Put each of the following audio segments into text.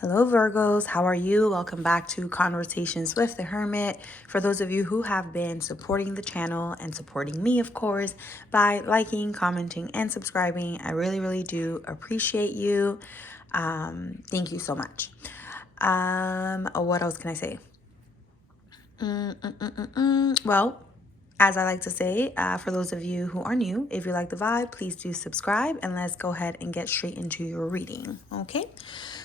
Hello, Virgos. How are you? Welcome back to Conversations with the Hermit. For those of you who have been supporting the channel and supporting me, of course, by liking, commenting, and subscribing, I really, really do appreciate you. Thank you so much. What else can I say? Well, as I like to say, for those of you who are new, if you like the vibe, please do subscribe and let's go ahead and get straight into your reading. Okay.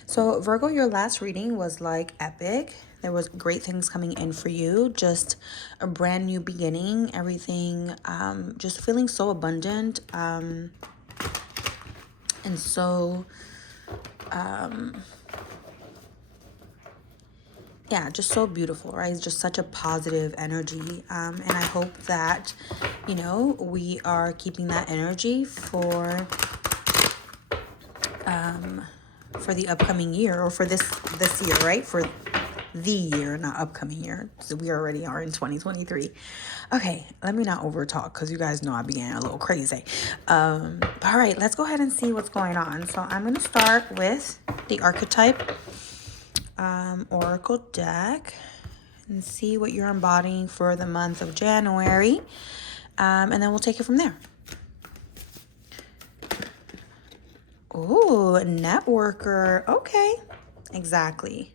So Virgo, your last reading was like epic. There was great things coming in for you. Just a brand new beginning. Everything, just feeling so abundant. And so, yeah, just so beautiful, right? It's just such a positive energy. And I hope that, we are keeping that energy for the upcoming year, or for this year, right? For the year, not upcoming year. So we already are in 2023. Okay, let me not over talk because you guys know I began a little crazy. All right, let's go ahead and see what's going on. So I'm going to start with the archetype oracle deck and see what you're embodying for the month of January. And then we'll take it from there. Ooh, networker. Okay, exactly.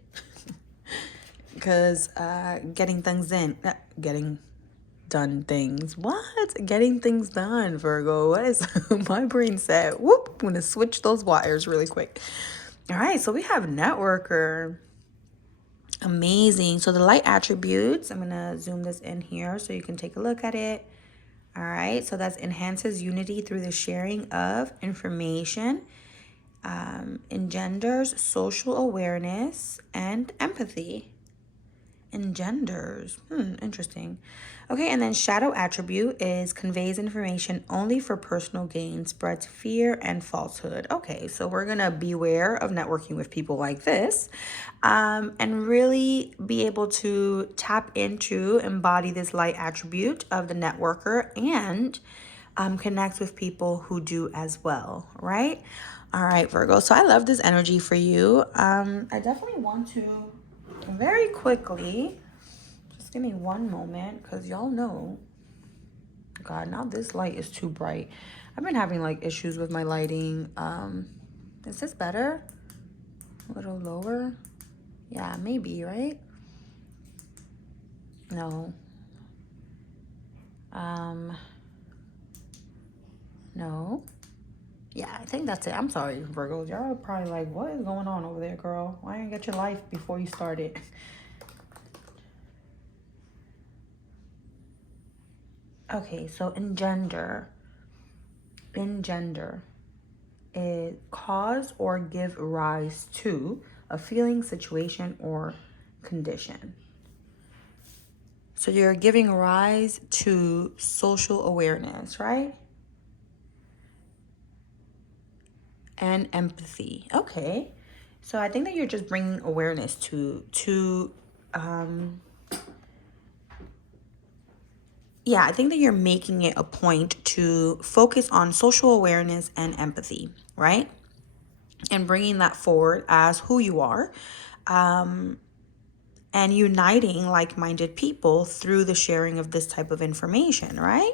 Because getting things done, Virgo. What is my brain said? Whoop, I'm going to switch those wires really quick. All right, so we have networker. Amazing. So the light attributes, I'm going to zoom this in here so you can take a look at it. All right, so that's enhances unity through the sharing of information, engenders social awareness and empathy. Engenders. Interesting. Okay, and then shadow attribute is conveys information only for personal gain, spreads fear and falsehood. Okay, so we're gonna beware of networking with people like this, and really be able to tap into, embody this light attribute of the networker, and connect with people who do as well, right? All right, Virgo. So I love this energy for you. I definitely want to very quickly, just give me one moment, because y'all know, God, now this light is too bright. I've been having like issues with my lighting. Is this better? A little lower? Yeah, maybe, right? No. No. Yeah, I think that's it. I'm sorry, Virgos. Y'all are probably like, what is going on over there, girl? Why didn't you get your life before you started? Okay, so engender is cause or give rise to a feeling, situation, or condition. So you're giving rise to social awareness, right? And empathy. Okay. So I think that you're just bringing awareness I think that you're making it a point to focus on social awareness and empathy, right? And bringing that forward as who you are, and uniting like-minded people through the sharing of this type of information, right?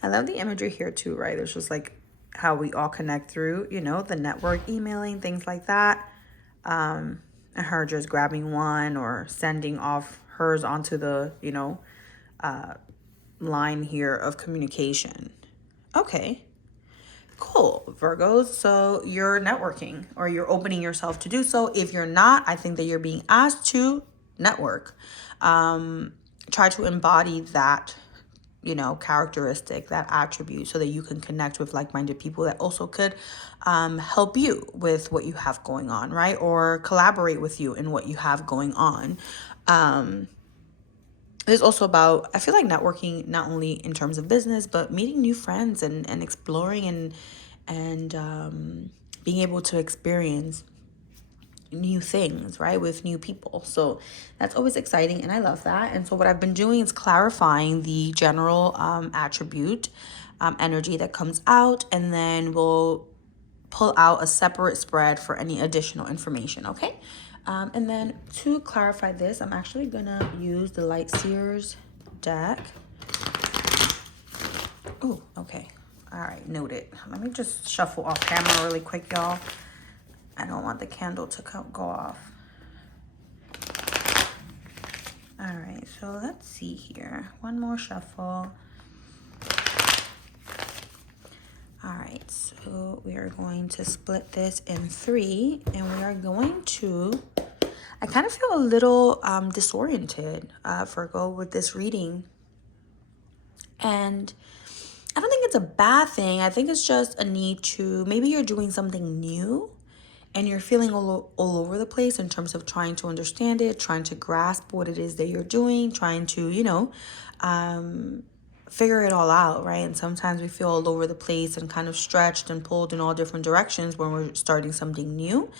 I love the imagery here too, right? It's just like how we all connect through, the network, emailing, things like that. And her just grabbing one or sending off hers onto the, line here of communication. Okay. Cool, Virgos. So you're networking, or you're opening yourself to do so. If you're not, I think that you're being asked to network. Try to embody that, characteristic, that attribute, so that you can connect with like-minded people that also could help you with what you have going on, right? Or collaborate with you in what you have going on. It's also about, I feel like, networking not only in terms of business, but meeting new friends and exploring and being able to experience new things, right, with new people. So that's always exciting, and I love that. And so what I've been doing is clarifying the general attribute energy that comes out, and then we'll pull out a separate spread for any additional information, okay? And then to clarify this, I'm actually gonna use the Light Seers deck. Oh, okay. All right, noted. Let me just shuffle off camera really quick, y'all. I don't want the candle to go off. All right, so let's see here. One more shuffle. All right, so we are going to split this in 3, and we are going to, I kind of feel a little disoriented, Virgo, with this reading. And I don't think it's a bad thing. I think it's just a need to, maybe you're doing something new and you're feeling all over the place in terms of trying to understand it, trying to grasp what it is that you're doing, trying to, figure it all out, right? And sometimes we feel all over the place and kind of stretched and pulled in all different directions when we're starting something new.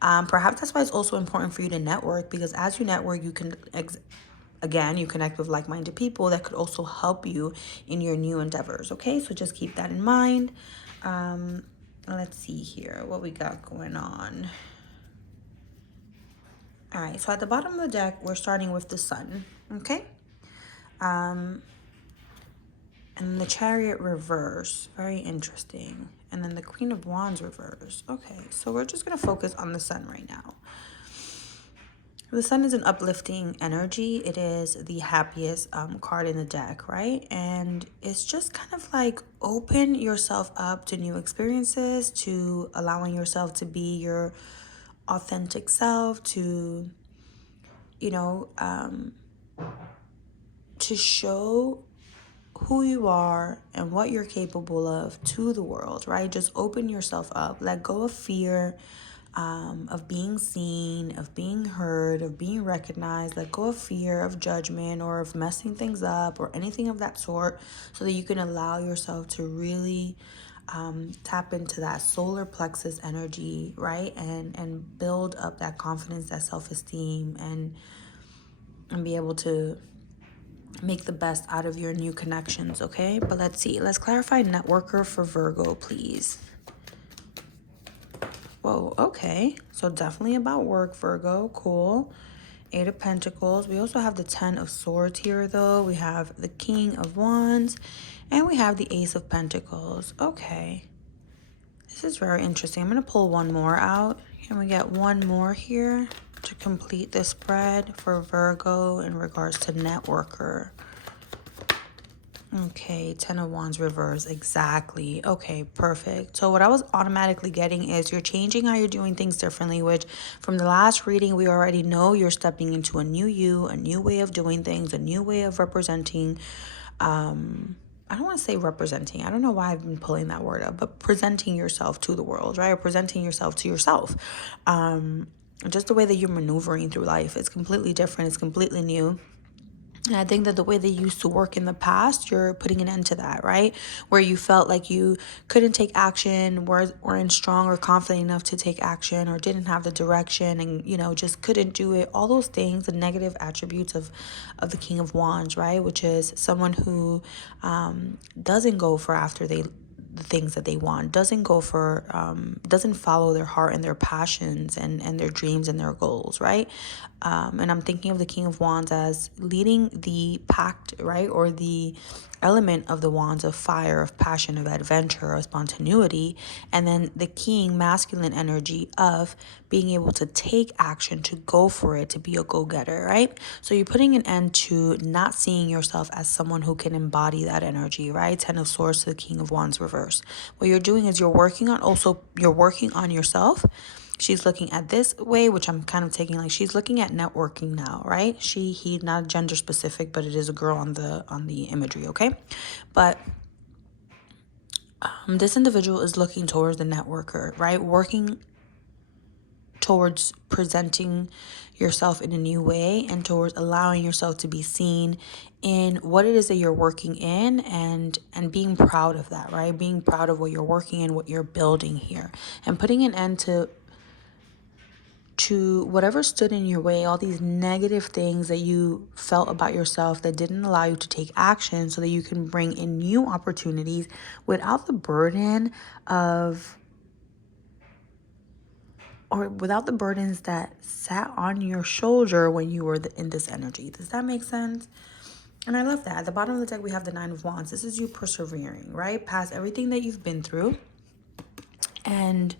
Perhaps that's why it's also important for you to network, because as you network, you can, again, you connect with like-minded people that could also help you in your new endeavors, okay? So just keep that in mind. Let's see here what we got going on. All right, so at the bottom of the deck, we're starting with the Sun, okay? And the Chariot reverse, very interesting. And then the Queen of Wands reverse. Okay, so we're just going to focus on the Sun right now. The Sun is an uplifting energy. It is the happiest card in the deck, right? And it's just kind of like open yourself up to new experiences, to allowing yourself to be your authentic self, to, to show who you are and what you're capable of to the world, right? Just open yourself up, let go of fear, of being seen, of being heard, of being recognized. Let go of fear of judgment or of messing things up or anything of that sort, so that you can allow yourself to really tap into that solar plexus energy, right? And build up that confidence, that self-esteem, and be able to make the best out of your new connections, okay? But let's see. Let's clarify networker for Virgo, please. Whoa, okay. So definitely about work, Virgo. Cool. 8 of Pentacles. We also have the 10 of Swords here, though. We have the King of Wands. And we have the Ace of Pentacles. Okay. This is very interesting. I'm going to pull one more out. And we get one more here to complete the spread for Virgo in regards to networker. Okay, 10 of Wands reverse, exactly. Okay, perfect. So what I was automatically getting is you're changing how you're doing things differently, which from the last reading, we already know you're stepping into a new you, a new way of doing things, a new way of representing. I don't want to say representing. I don't know why I've been pulling that word up, but presenting yourself to the world, right? Or presenting yourself to yourself. Just the way that you're maneuvering through life. It's completely different. It's completely new. And I think that the way they used to work in the past, you're putting an end to that, right? Where you felt like you couldn't take action, weren't strong or confident enough to take action, or didn't have the direction and, just couldn't do it. All those things, the negative attributes of the King of Wands, right? Which is someone who doesn't go for after the things that they want, doesn't follow their heart and their passions and their dreams and their goals, right? And I'm thinking of the King of Wands as leading the pact, right? Or the element of the wands of fire, of passion, of adventure, of spontaneity. And then the king, masculine energy of being able to take action, to go for it, to be a go-getter, right? So you're putting an end to not seeing yourself as someone who can embody that energy, right? 10 of Swords to the King of Wands reverse. What you're doing is you're working on yourself. She's looking at this way, which I'm kind of taking like she's looking at networking now, right? He, not gender specific, but it is a girl on the imagery, okay? But this individual is looking towards the networker, right? Working towards presenting yourself in a new way and towards allowing yourself to be seen in what it is that you're working in and being proud of that, right? Being proud of what you're working in, what you're building here, and putting an end to whatever stood in your way, all these negative things that you felt about yourself that didn't allow you to take action, so that you can bring in new opportunities without the burden of or without the burdens that sat on your shoulder when you were in this energy. Does that make sense? And I love that. At the bottom of the deck, we have the Nine of Wands. This is you persevering, right? Past everything that you've been through. And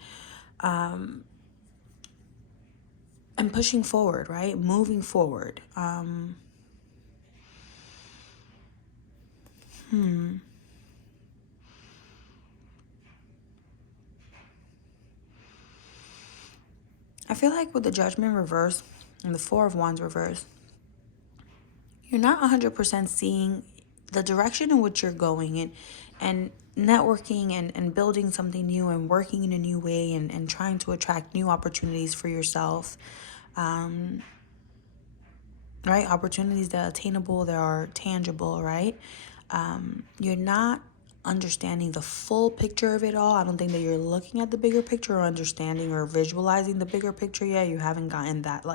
pushing forward, right? Moving forward. I feel like with the Judgment reverse and the Four of Wands reverse, you're not 100% seeing the direction in which you're going, and networking and building something new and working in a new way, and trying to attract new opportunities for yourself. Right? Opportunities that are attainable, that are tangible, right? You're not understanding the full picture of it all. I don't think that you're looking at the bigger picture or understanding or visualizing the bigger picture yet. You haven't gotten that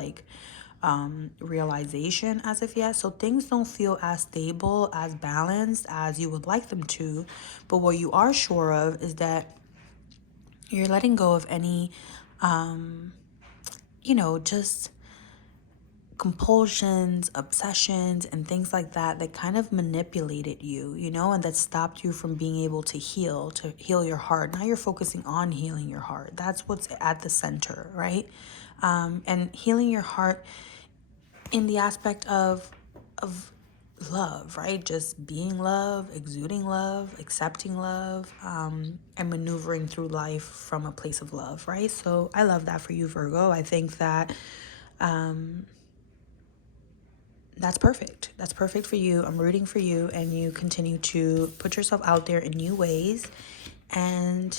realization as of yet. So things don't feel as stable, as balanced as you would like them to. But what you are sure of is that you're letting go of any, just compulsions, obsessions, and things like that kind of manipulated you, and that stopped you from being able to heal your heart. Now you're focusing on healing your heart. That's what's at the center, right? And healing your heart in the aspect of love, right? Just being love, exuding love, accepting love, and maneuvering through life from a place of love, right? So I love that for you, Virgo. I think that that's perfect. That's perfect for you. I'm rooting for you, and you continue to put yourself out there in new ways, and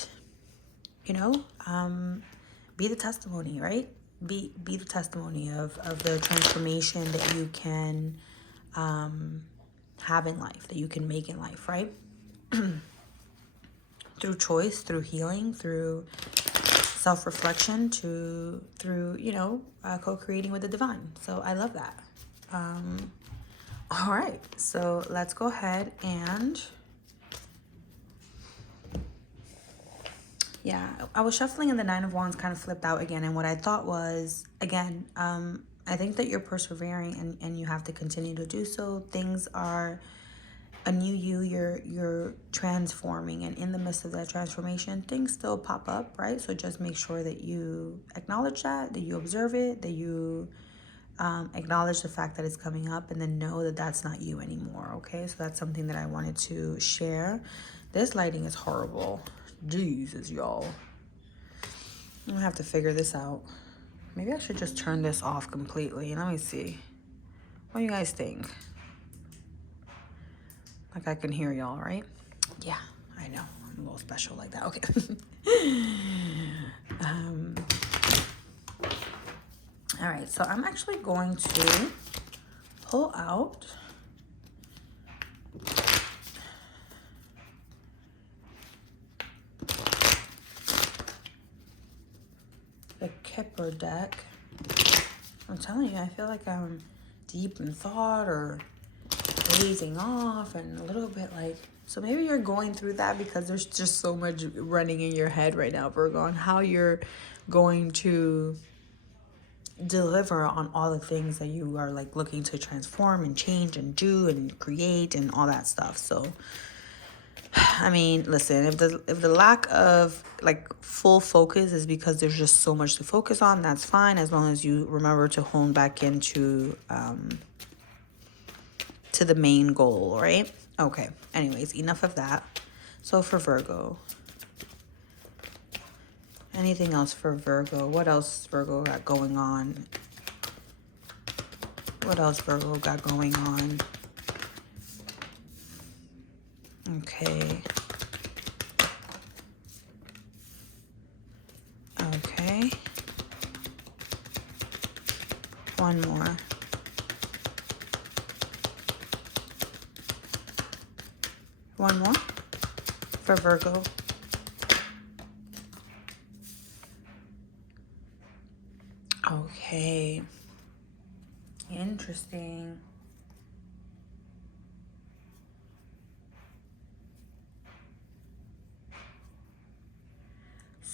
be the testimony, right? Be the testimony of the transformation that you can have in life, that you can make in life, right? Through choice, through healing, through self-reflection, through co-creating with the divine. So I love that. All right, so let's go ahead and I was shuffling and the Nine of Wands kind of flipped out again, and what I thought was, again, I think that you're persevering, and you have to continue to do so. Things are a new you, you're transforming, and in the midst of that transformation, things still pop up, right? So just make sure that you acknowledge that you observe it, that you acknowledge the fact that it's coming up, and then know that that's not you anymore, okay? So that's something that I wanted to share. This lighting is horrible. Jesus, y'all. I'm gonna have to figure this out. Maybe I should just turn this off completely. Let me see. What do you guys think? Like I can hear y'all, right? Yeah, I know. I'm a little special like that. Okay. All right, so I'm actually going to pull out the Kipper deck. I'm telling you, I feel like I'm deep in thought or blazing off, and a little bit so maybe you're going through that because there's just so much running in your head right now, Virgo, on how you're going to deliver on all the things that you are looking to transform and change and do and create and all that stuff. So I mean, listen, if the lack of full focus is because there's just so much to focus on, that's fine, as long as you remember to hone back into to the main goal, right? Okay, anyways, enough of that. So for Virgo, anything else for Virgo? What else Virgo got going on? What else Virgo got going on? Okay. Okay. One more. One more for Virgo. Okay. Interesting.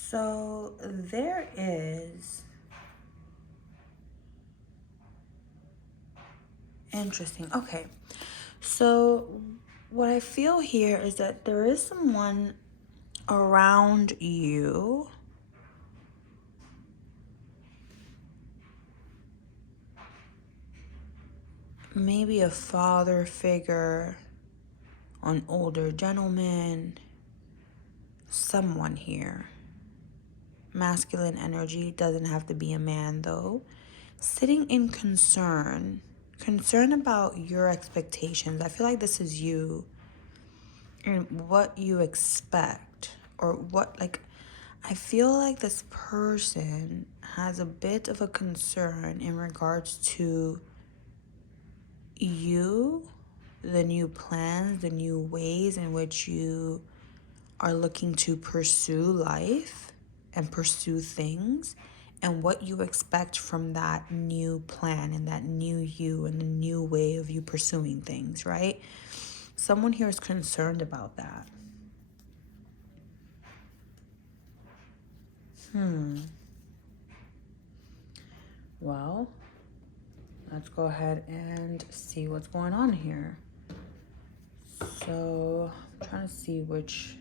So there is, interesting. Okay. So what I feel here is that there is someone around you maybe a father figure, an older gentleman, someone here. Masculine energy, doesn't have to be a man though. Sitting in concern about your expectations. I feel like this is you and what you expect, or what, like, I feel like this person has a bit of a concern in regards to you, the new plans, the new ways in which you are looking to pursue life and pursue things, and what you expect from that new plan and that new you and the new way of you pursuing things, right? Someone here is concerned about that. Well, let's go ahead and see what's going on here. So I'm trying to see which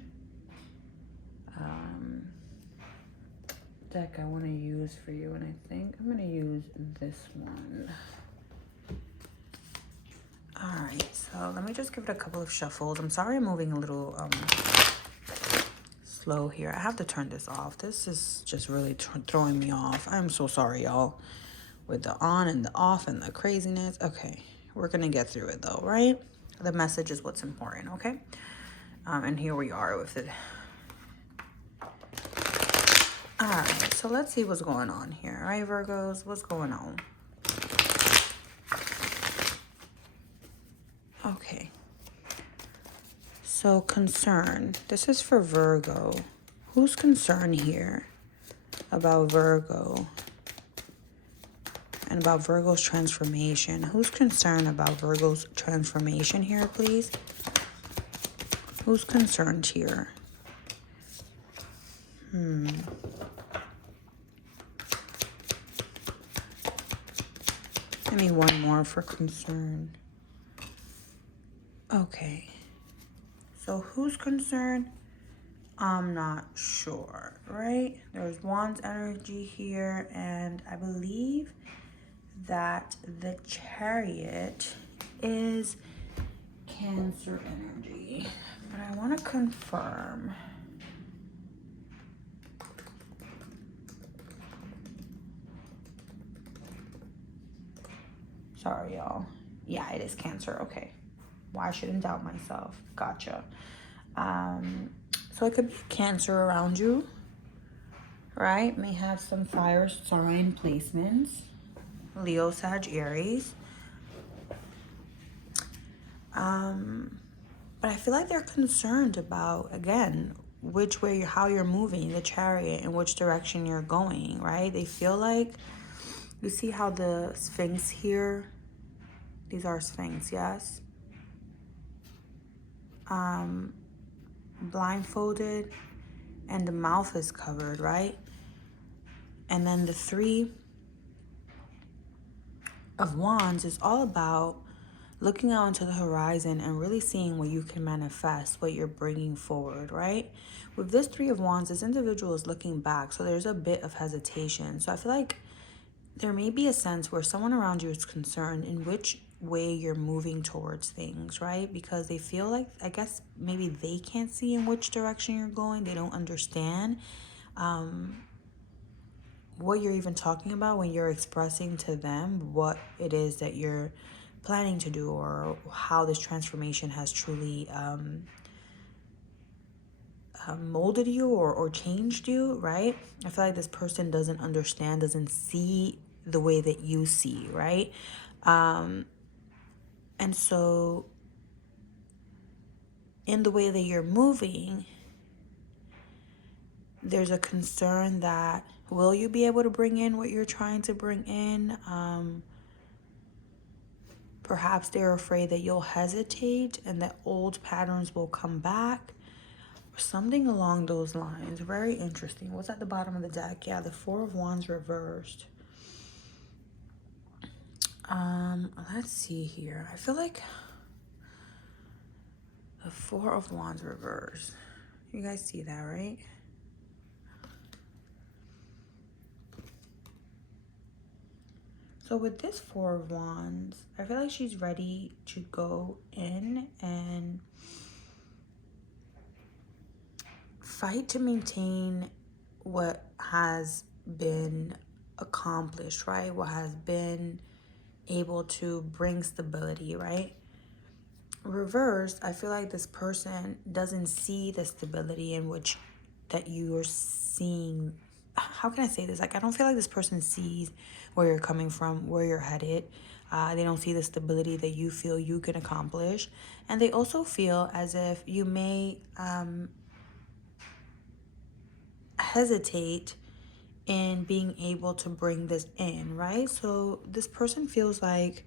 deck I want to use for you, and I think I'm going to use this one. All right, so let me just give it a couple of shuffles. I'm sorry I'm moving a little slow here. I have to turn this off. This is just really throwing me off. I'm so sorry, y'all, with the on and the off and the craziness. Okay, we're going to get through it though, right? The message is what's important, okay? And here we are with it. All right, so let's see what's going on here. All right, Virgos, what's going on? Okay. So concern. This is for Virgo. Who's concerned here about Virgo and about Virgo's transformation? Who's concerned about Virgo's transformation here, please? Who's concerned here? Give me one more for concern. Okay. So who's concerned? I'm not sure, right? There's Wands energy here, and I believe that the Chariot is Cancer energy. But I want to confirm. Sorry, y'all. Yeah, it is Cancer. Okay. Well, I shouldn't doubt myself. Gotcha. So it could be Cancer around you, right? May have some fire sign placements. Leo, Sag, Aries. But I feel like they're concerned about, again, which way, how you're moving, the Chariot, and which direction you're going, right? They feel like, you see how the Sphinx here, these are Sphinx, yes? Blindfolded, and the mouth is covered, right? And then the Three of Wands is all about looking out into the horizon and really seeing what you can manifest, what you're bringing forward, right? With this Three of Wands, this individual is looking back, so there's a bit of hesitation. So I feel like there may be a sense where someone around you is concerned in which way you're moving towards things, right? Because they feel like, I guess maybe they can't see in which direction you're going. They don't understand what you're even talking about when you're expressing to them what it is that you're planning to do, or how this transformation has truly molded you or changed you, right? I feel like this person doesn't understand, doesn't see the way that you see, right? And so in the way that you're moving, there's a concern that, will you be able to bring in what you're trying to bring in? Perhaps they're afraid that you'll hesitate and that old patterns will come back. Something along those lines. Very interesting. What's at the bottom of the deck? Yeah, the Four of Wands reversed. Let's see here. I feel like the Four of Wands reversed. You guys see that, right? So with this Four of Wands, I feel like she's ready to go in and fight to maintain what has been accomplished, right? What has been able to bring stability, right? Reversed, I feel like this person doesn't see the stability in which that you're seeing. How can I say this? Like, I don't feel like this person sees where you're coming from, where you're headed. They don't see the stability that you feel you can accomplish. And they also feel as if you may hesitate in being able to bring this in, right? So this person feels like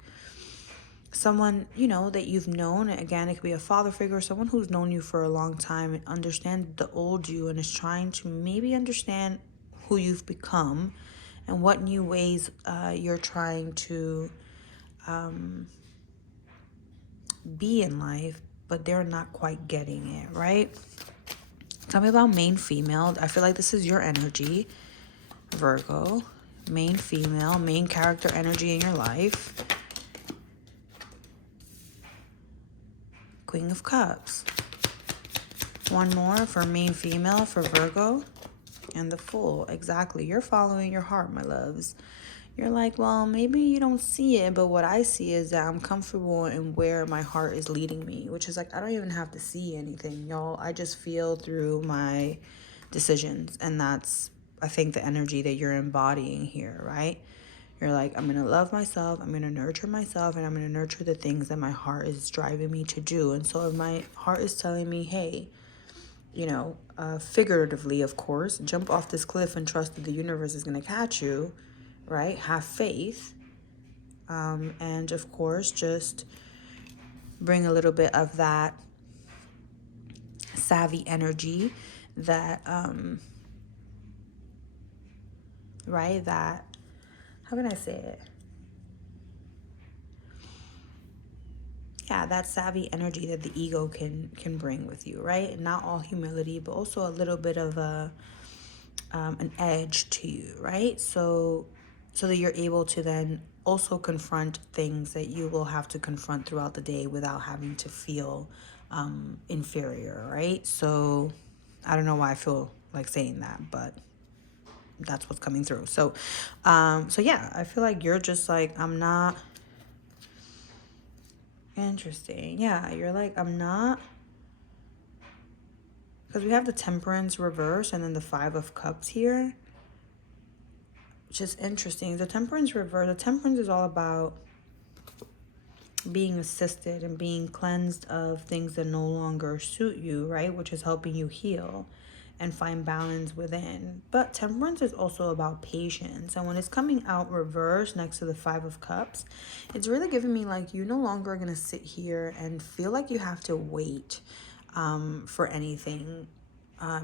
someone, you know, that you've known. Again, it could be a father figure, someone who's known you for a long time and understands the old you and is trying to maybe understand who you've become and what new ways you're trying to be in life, but they're not quite getting it, right? Tell me about main female. I feel like this is your energy, Virgo. Main female, main character energy in your life. Queen of Cups. One more for main female for Virgo. And the Fool. Exactly. You're following your heart, my loves. You're like, well, maybe you don't see it, but what I see is that I'm comfortable in where my heart is leading me, which is like, I don't even have to see anything, y'all. I just feel through my decisions. And that's, I think, the energy that you're embodying here, right? You're like, I'm going to love myself, I'm going to nurture myself, and I'm going to nurture the things that my heart is driving me to do. And so if my heart is telling me, hey, you know, figuratively, of course, jump off this cliff and trust that the universe is going to catch you, right? Have faith. And of course, just bring a little bit of that savvy energy that, right? That, how can I say it? Yeah, that savvy energy that the ego can bring with you, right? Not all humility, but also a little bit of a an edge to you, right? So that you're able to then also confront things that you will have to confront throughout the day without having to feel inferior, right? So I don't know why I feel like saying that, but that's what's coming through. So yeah, I feel like you're just like, I'm not. Interesting. Yeah, you're like, I'm not. Because we have the Temperance reverse and then the Five of Cups here, which is interesting. The Temperance reverse, the Temperance is all about being assisted and being cleansed of things that no longer suit you, right? Which is helping you heal and find balance within. But Temperance is also about patience. And when it's coming out reverse next to the Five of Cups, it's really giving me like, you're no longer going to sit here and feel like you have to wait for anything.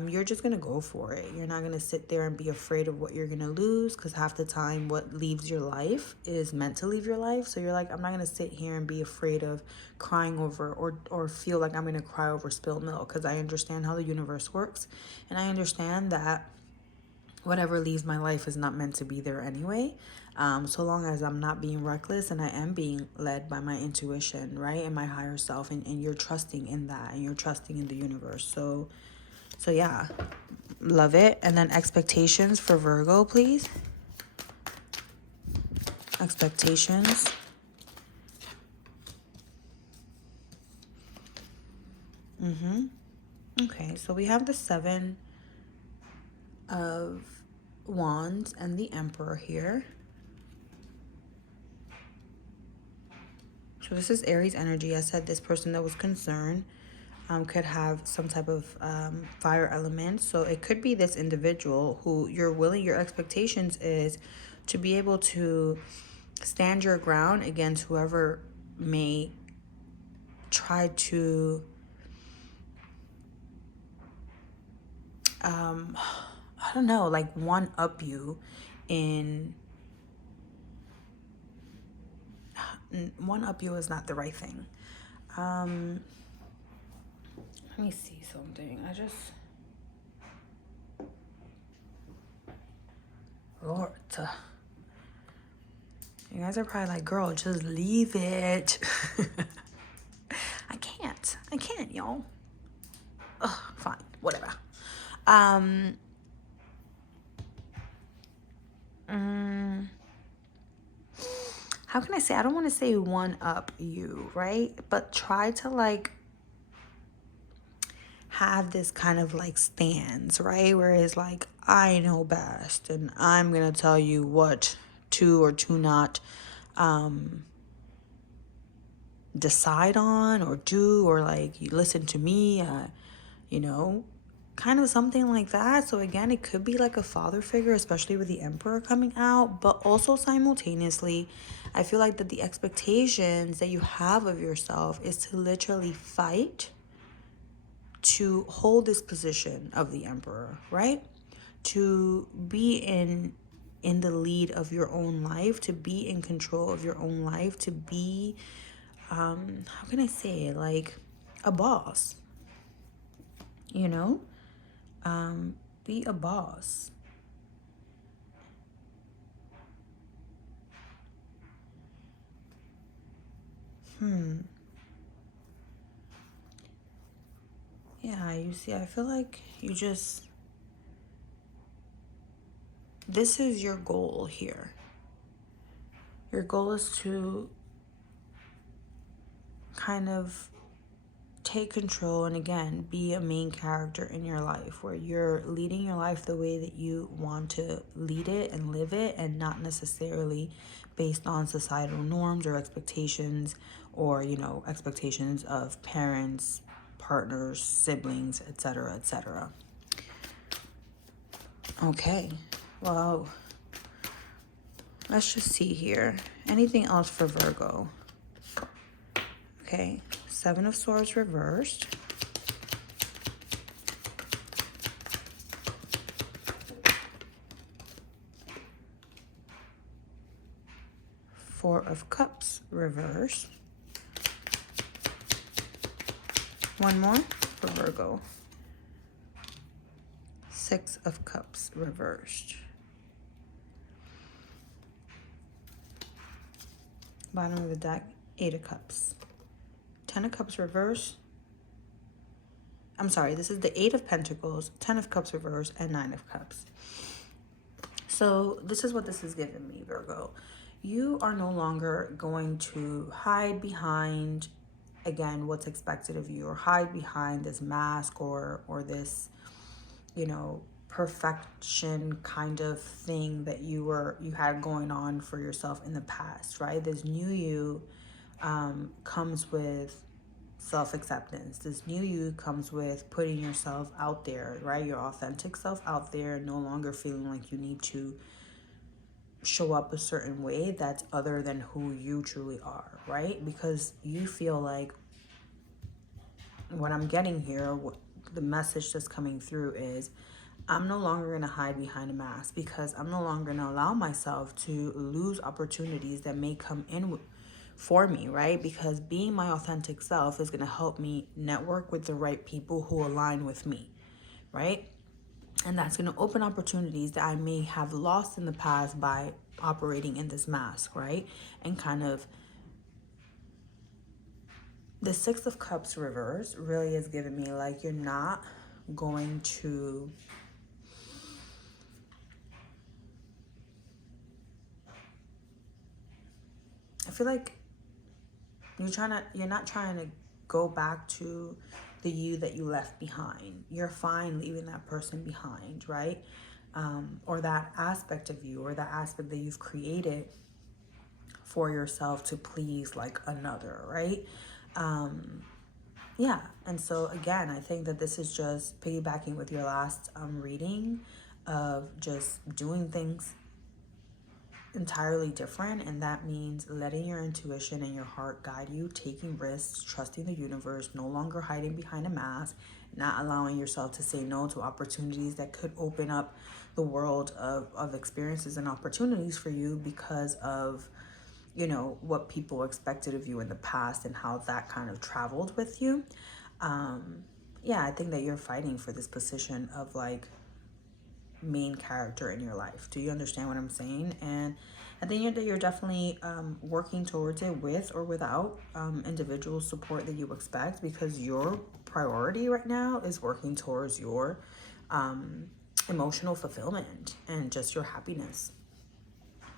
You're just going to go for it. You're not going to sit there and be afraid of what you're going to lose, because half the time what leaves your life is meant to leave your life. So you're like, I'm not going to sit here and be afraid of crying over or feel like I'm going to cry over spilled milk, because I understand how the universe works. And I understand that whatever leaves my life is not meant to be there anyway. So long as I'm not being reckless and I am being led by my intuition, right? And my higher self, and you're trusting in that, and you're trusting in the universe. So yeah, love it. And then expectations for Virgo, please. Expectations. Okay, so we have the Seven of Wands and the Emperor here. So this is Aries energy. I said this person that was concerned could have some type of fire element. So it could be this individual who your expectations is to be able to stand your ground against whoever may try to I don't know, like one up you in, one up you is not the right thing. Let me see something. Lord, you guys are probably like, girl, just leave it. I can't, y'all. Ugh, fine, whatever. How can I say? I don't want to say one up you, right? But try to like have this kind of like stance, right? Where it's like, I know best and I'm going to tell you what to or to not decide on or do, or like, you listen to me, you know, kind of something like that. So again, it could be like a father figure, especially with the Emperor coming out, but also simultaneously, I feel like that the expectations that you have of yourself is to literally fight to hold this position of the Emperor, right? To be in the lead of your own life, to be in control of your own life, to be how can I say it, like a boss, you know? Be a boss. Yeah, you see, I feel like this is your goal here. Your goal is to kind of take control and again be a main character in your life, where you're leading your life the way that you want to lead it and live it, and not necessarily based on societal norms or expectations, or expectations of parents, partners, siblings, etc., etc. Okay, well, let's just see here. Anything else for Virgo? Okay, Seven of Swords reversed. Four of Cups reversed. One more for Virgo. Six of Cups reversed. Bottom of the deck, Eight of Cups. 10 of Cups reversed. I'm sorry, this is the Eight of Pentacles, 10 of Cups reversed, and 9 of Cups. So this is what this is giving me, Virgo. You are no longer going to hide behind, again, what's expected of you, or hide behind this mask or this, perfection kind of thing that you had going on for yourself in the past, right? This new you comes with self-acceptance. This new you comes with putting yourself out there, right? Your authentic self out there, no longer feeling like you need to show up a certain way that's other than who you truly are, right? Because you feel like, what I'm getting here, the message that's coming through is, I'm no longer going to hide behind a mask, because I'm no longer going to allow myself to lose opportunities that may come in for me, right? Because being my authentic self is going to help me network with the right people who align with me, right? And that's going to open opportunities that I may have lost in the past by operating in this mask, right? And kind of the Six of Cups reverse really is giving me like, you're not going to I feel like you're not trying to go back to the you that you left behind. You're fine leaving that person behind, right? Or that aspect of you, or that aspect that you've created for yourself to please like another, right? Yeah, and so again, I think that this is just piggybacking with your last reading of just doing things entirely different, and that means letting your intuition and your heart guide you, taking risks, trusting the universe, no longer hiding behind a mask, not allowing yourself to say no to opportunities that could open up the world of experiences and opportunities for you because of, you know, what people expected of you in the past and how that kind of traveled with you. Yeah, I think that you're fighting for this position of like main character in your life. Do you understand what I'm saying? And at the end of the day, you're definitely working towards it with or without individual support that you expect, because your priority right now is working towards your emotional fulfillment and just your happiness.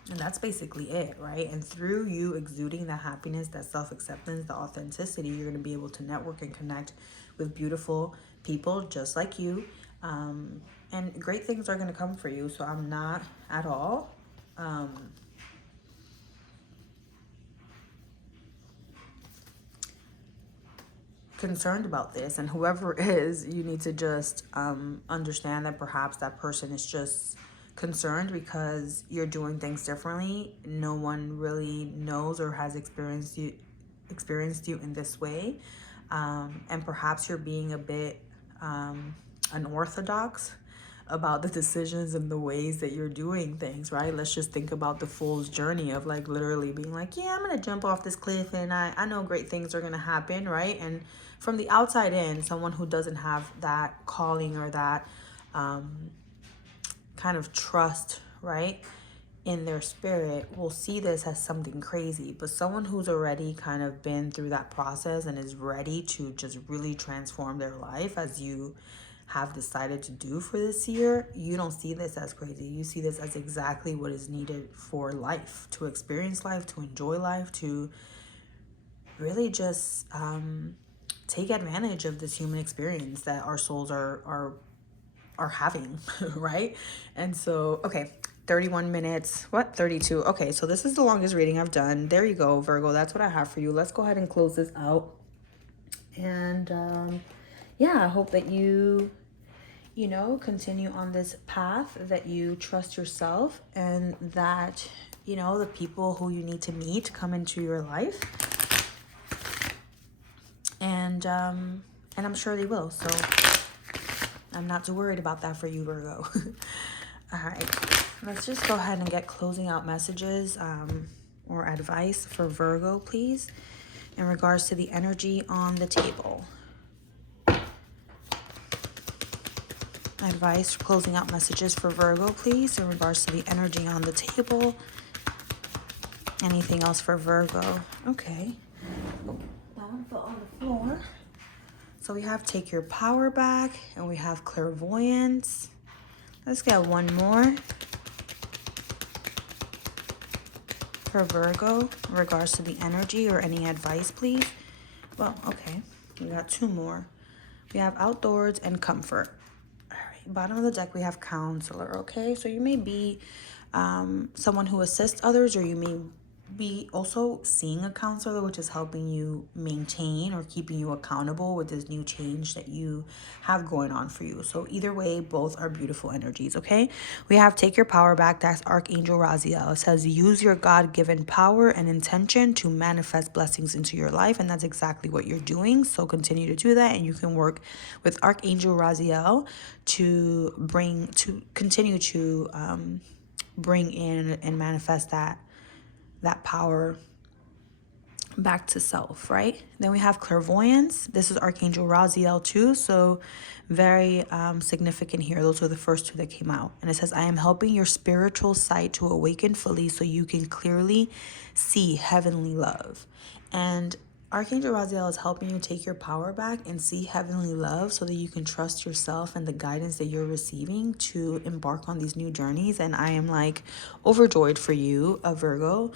And that's basically it, right? And through you exuding that happiness, that self-acceptance, the authenticity, you're going to be able to network and connect with beautiful people just like you. And great things are going to come for you. So I'm not at all concerned about this. And whoever is, you need to just understand that perhaps that person is just concerned because you're doing things differently. No one really knows or has experienced you in this way, and perhaps you're being a bit unorthodox about the decisions and the ways that you're doing things, right? Let's just think about the fool's journey of like literally being like, yeah, I'm gonna jump off this cliff and I know great things are gonna happen, right? And from the outside in, someone who doesn't have that calling or that kind of trust, right, in their spirit will see this as something crazy. But someone who's already kind of been through that process and is ready to just really transform their life, as you have decided to do for this year, you don't see this as crazy. You see this as exactly what is needed for life, to experience life, to enjoy life, to really just take advantage of this human experience that our souls are having, right? And so, okay, 31 minutes, what, 32? Okay, so this is the longest reading I've done. There you go, Virgo. That's what I have for you. Let's go ahead and close this out. And yeah, I hope that you know, continue on this path, that you trust yourself, and that, you know, the people who you need to meet come into your life. And I'm sure they will. So I'm not too worried about that for you, Virgo. All right, let's just go ahead and get closing out messages or advice for Virgo, please, in regards to the energy on the table. Advice, closing out messages for Virgo, please, in regards to the energy on the table. Anything else for Virgo? Okay. Oh, that one fell on the floor. So we have take your power back, and we have clairvoyance. Let's get one more for Virgo in regards to the energy, or any advice, please. Well, okay, we got two more. We have outdoors and comfort. All right, bottom of the deck, we have counselor. Okay, so you may be someone who assists others, or you may be also seeing a counselor, which is helping you maintain or keeping you accountable with this new change that you have going on for you. So either way, both are beautiful energies. Okay, we have take your power back. That's Archangel Raziel. It says use your God-given power and intention to manifest blessings into your life, and that's exactly what you're doing. So continue to do that, and you can work with Archangel Raziel to continue to bring in and manifest that power back to self, right? Then we have clairvoyance. This is Archangel Raziel too, so very significant here. Those are the first two that came out. And it says, I am helping your spiritual sight to awaken fully so you can clearly see heavenly love. And Archangel Raziel is helping you take your power back and see heavenly love so that you can trust yourself and the guidance that you're receiving to embark on these new journeys. And I am like overjoyed for you, a Virgo.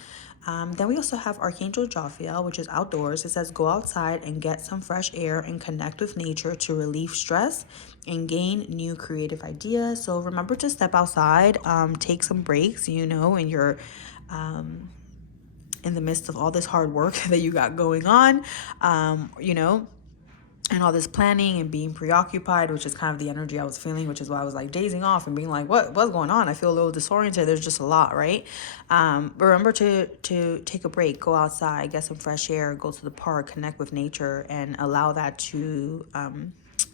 Then we also have Archangel Raziel, which is outdoors. It says go outside and get some fresh air and connect with nature to relieve stress and gain new creative ideas. So remember to step outside, take some breaks, you know, in your in the midst of all this hard work that you got going on, you know, and all this planning and being preoccupied, which is kind of the energy I was feeling, which is why I was like dazing off and being like, what's going on? I feel a little disoriented. There's just a lot, right? But remember to take a break, go outside, get some fresh air, go to the park, connect with nature, and allow that to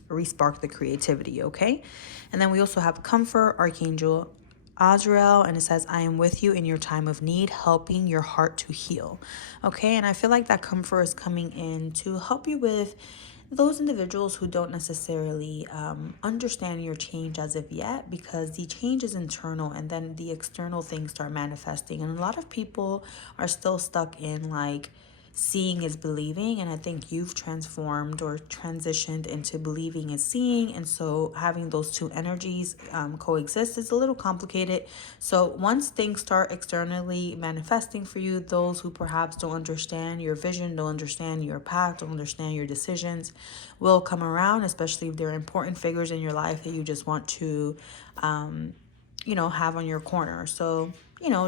re-spark the creativity, okay? And then we also have comfort, Archangel Azrael, and it says, I am with you in your time of need, helping your heart to heal. Okay, and I feel like that comfort is coming in to help you with those individuals who don't necessarily understand your change as of yet, because the change is internal and then the external things start manifesting. And a lot of people are still stuck in like, seeing is believing, and I think you've transformed or transitioned into believing is seeing, and so having those two energies coexist is a little complicated. So once things start externally manifesting for you, those who perhaps don't understand your vision, don't understand your path, don't understand your decisions, will come around, especially if they're important figures in your life that you just want to have on your corner. So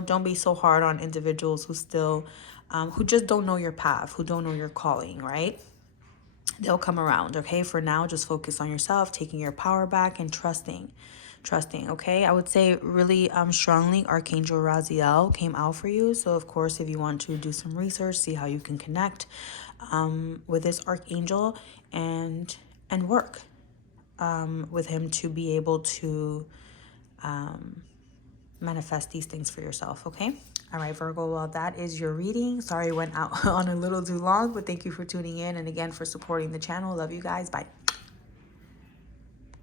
don't be so hard on individuals who still who just don't know your path, who don't know your calling, right? They'll come around. Okay, for now, just focus on yourself, taking your power back, and trusting. Okay, I would say really strongly Archangel Raziel came out for you. So of course, if you want to do some research, see how you can connect with this archangel and work with him to be able to manifest these things for yourself. Okay, all right, Virgo, well, that is your reading. Sorry it went out on a little too long, but thank you for tuning in, and again for supporting the channel. Love you guys. Bye.